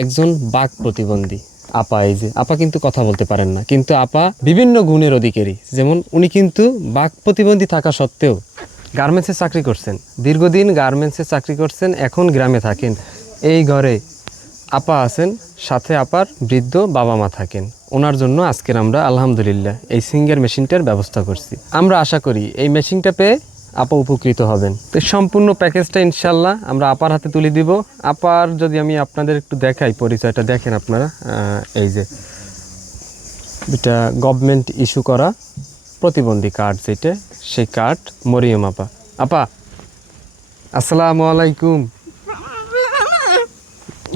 একজন বাক প্রতিবন্ধী আপা। এই যে আপা কিন্তু কথা বলতে পারেন না, কিন্তু আপা বিভিন্ন গুণের অধিকারী। যেমন উনি কিন্তু বাক প্রতিবন্ধী থাকা সত্ত্বেও গার্মেন্টসে চাকরি করছেন, দীর্ঘদিন গার্মেন্টসে চাকরি করছেন, এখন গ্রামে থাকেন। এই ঘরে আপা আছেন, সাথে আপার বৃদ্ধ বাবা মা থাকেন। ওনার জন্য আজকের আমরা আলহামদুলিল্লাহ এই সিঙ্গার মেশিনটার ব্যবস্থা করছি। আমরা আশা করি এই মেশিনটা পেয়ে আপা উপকৃত হবেন। তো সম্পূর্ণ প্যাকেজটা ইনশাল্লাহ আমরা আপার হাতে তুলে দিব। আপার যদি আমি আপনাদের একটু দেখাই পরিচয়টা, দেখেন আপনারা। এই যে এটা গভর্নমেন্ট ইস্যু করা প্রতিবন্ধী কার্ড, যেটা সেই কার্ড। মরিয়ম আপা। আপা আসসালামু আলাইকুম,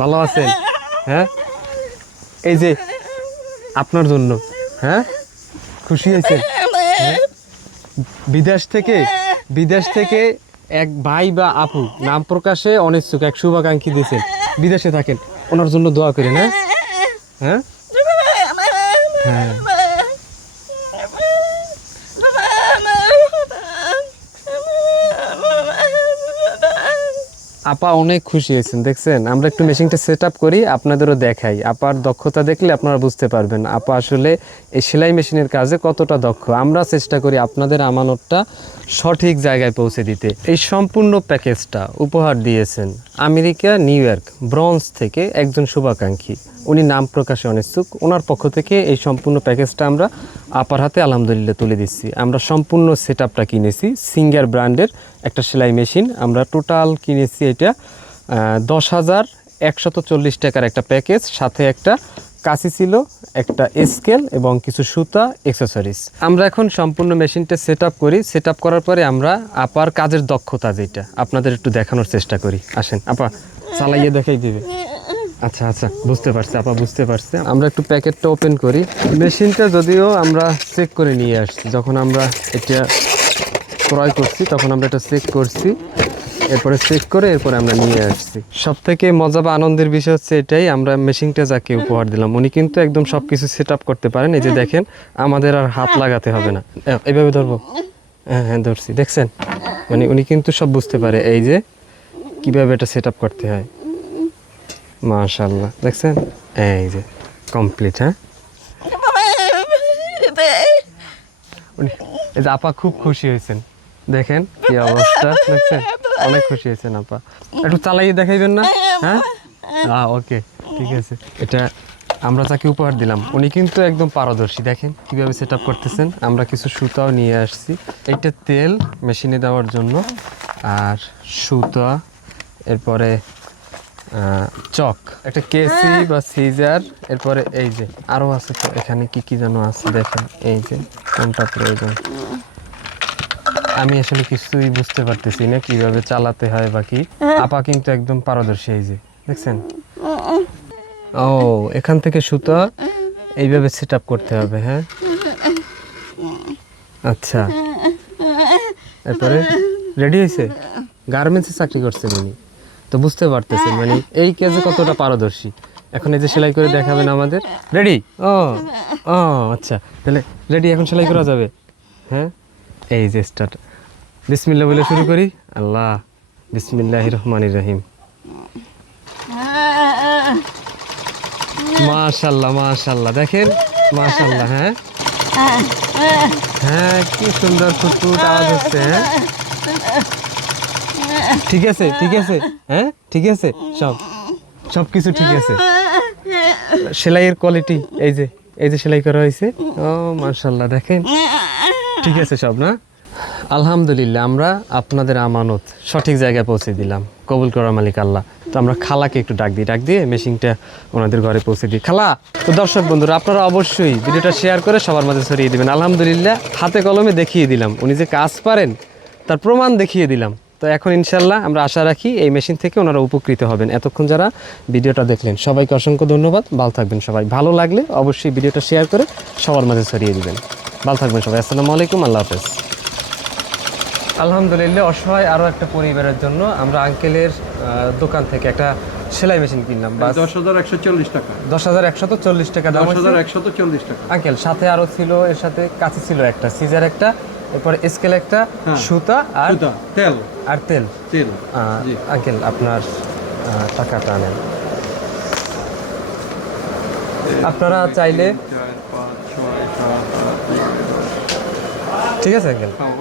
ভালো আছেন? হ্যাঁ, এই যে আপনার জন্য। হ্যাঁ, খুশি হয়েছেন? হ্যাঁ? বিদেশ থেকে এক ভাই বা আপু, নাম প্রকাশে অনিচ্ছুক এক শুভাকাঙ্ক্ষী দিয়েছেন, বিদেশে থাকেন, ওনার জন্য দোয়া করেন। হ্যাঁ হ্যাঁ হ্যাঁ। আপা অনেক খুশি হয়েছেন, দেখছেন? আমরা একটু মেশিনটা সেট আপ করি, আপনাদেরও দেখাই। আপার দক্ষতা দেখলে আপনারা বুঝতে পারবেন আপা আসলে এই সেলাই মেশিনের কাজে কতটা দক্ষ। আমরা চেষ্টা করি আপনাদের আমানতটা সঠিক জায়গায় পৌঁছে দিতে। এই সম্পূর্ণ প্যাকেজটা উপহার দিয়েছেন আমেরিকা নিউ ইয়র্ক ব্রঞ্জ থেকে একজন শুভাকাঙ্ক্ষী। উনি নাম প্রকাশে অনিচ্ছুক। ওনার পক্ষ থেকে এই সম্পূর্ণ প্যাকেজটা আমরা আপার হাতে আলহামদুলিল্লাহ তুলে দিচ্ছি। আমরা সম্পূর্ণ সেট আপটা কিনেছি, সিঙ্গার ব্র্যান্ডের একটা সেলাই মেশিন। আমরা টোটাল কিনেছি এটা 10,140 টাকার একটা প্যাকেজ, সাথে একটা কাঁচি ছিল, একটা স্কেল এবং কিছু সুতা অ্যাক্সেসরিজ। আমরা এখন সম্পূর্ণ মেশিনটা সেট আপ করি। সেট আপ করার পরে আমরা আপার কাজের দক্ষতা যেটা আপনাদের একটু দেখানোর চেষ্টা করি। আসেন আপা, চালাইয়ে দেখাই দিবে। আচ্ছা আচ্ছা, বুঝতে পারছি আপা, বুঝতে পারছি। আমরা একটু প্যাকেটটা ওপেন করি। মেশিনটা যদিও আমরা চেক করে নিয়ে আসছি, যখন আমরা এটা ক্রয় করছি তখন আমরা এটা চেক করছি, এরপরে চেক করে এরপরে আমরা নিয়ে আসছি। সব থেকে মজা বা আনন্দের বিষয় হচ্ছে এটাই, আমরা মেশিনটা যাকে উপহার দিলাম উনি কিন্তু একদম সব কিছু সেট আপ করতে পারেন। এই যে দেখেন, আমাদের আর হাত লাগাতে হবে না। এইভাবে ধরবো? হ্যাঁ হ্যাঁ ধরছি, দেখছেন? মানে উনি কিন্তু সব বুঝতে পারে, এই যে কীভাবে এটা সেট আপ করতে হয়। মাশাআল্লাহ, দেখছেন? এই যে কমপ্লিট। হ্যাঁ, এই যে আপা খুব খুশি হয়েছেন, দেখেন কি অবস্থা, দেখছেন? অনেক খুশি হয়েছেন আপা। একটু চালাইয়ে দেখাইবেন না? হ্যাঁ ওকে, ঠিক আছে। এটা আমরা যাকে উপহার দিলাম উনি কিন্তু একদম পারদর্শী, দেখেন কিভাবে সেট আপ করতেছেন। আমরা কিছু সুতাও নিয়ে আসছি, এইটা তেল মেশিনে দেওয়ার জন্য, আর সুতা, এরপরে চক, একটা কেসি বা সিজার, এরপরে এই যে আরও আছে তো এখানে কি কি যেন আছে, দেখেন এই যে কোনটা প্রয়োজন। আমি আসলে কিছুই বুঝতে পারতেছি না কিভাবে চালাতে হয় বা কি। আপা কিন্তু একদম পারদর্শী, এই যে দেখছেন? ও, এখান থেকে সুতা এইভাবে সেট আপ করতে হবে। হ্যাঁ, আচ্ছা, এরপরে রেডি হয়েছে। গার্মেন্টসে চাকরি করছেন উনি, তো বুঝতে পারতেছেন মানে এই কাজে কতটা পারদর্শী। এখন এই যে সেলাই করে দেখাবেন আমাদের। রেডি? ও ও আচ্ছা, তাহলে রেডি, এখন সেলাই করা যাবে। হ্যাঁ, এই যে স্টার্ট। বিসমিল্লাহ বলে শুরু করি। আল্লাহ, বিসমিল্লাহির রহমানির রহিম। মাশাআল্লাহ মাশাআল্লাহ, দেখেন মাশাআল্লাহ। হ্যাঁ হ্যাঁ, কি সুন্দর ফুটফুট আওয়াজ হচ্ছে। হ্যাঁ, ঠিক আছে ঠিক আছে। হ্যাঁ ঠিক আছে, সব কিছু ঠিক আছে। সেলাইয়ের কোয়ালিটি এই যে সেলাই করা হয়েছে। ও মাশাআল্লাহ, দেখেন ঠিক আছে সব না? আলহামদুলিল্লাহ, আমরা আপনাদের আমানত সঠিক জায়গায় পৌঁছে দিলাম, কবুল করার মালিক আল্লাহ। তো আমরা খালাকে একটু ডাক দিয়ে মেশিনটা ওনাদের ঘরে পৌঁছে দিই। খালা, তো দর্শক বন্ধুরা আপনারা অবশ্যই ভিডিওটা শেয়ার করে সবার মাঝে ছড়িয়ে দিবেন। আলহামদুলিল্লাহ, হাতে কলমে দেখিয়ে দিলাম, উনি যে কাজ পারেন তার প্রমাণ দেখিয়ে দিলাম। তো এখন ইনশাল্লাহ আমরা আশা রাখি এই মেশিন থেকে ওনারা উপকৃত হবেন। এতক্ষণ যারা ভিডিওটা দেখলেন সবাইকে অসংখ্য ধন্যবাদ। ভালো থাকবেন সবাই। ভালো লাগলে অবশ্যই ভিডিওটা শেয়ার করে সবার মাঝে ছড়িয়ে দিবেন। ভালো থাকবেন সবাই। আসসালামু আলাইকুম, আল্লাহ হাফেজ। আলহামদুলিল্লাহ, অসহায় আরও একটা পরিবারের জন্য আমরা আঙ্কেলের দোকান থেকে একটা সেলাই মেশিন কিনলাম। 10,140 টাকা। 10,140 টাকা দাম। 10,140 টাকা আঙ্কেল, সাথে আরও ছিল, এর সাথে কাঁচি ছিল একটা, সিজার একটা, এরপরে স্কেল একটা, সুতা আর তেল। আঙ্কেল আপনার টাকাটা নেন। আপনারা চাইলে 4, 5, 6, 7, 8, 9, 10। ঠিক আছে আঙ্কেল। খাও।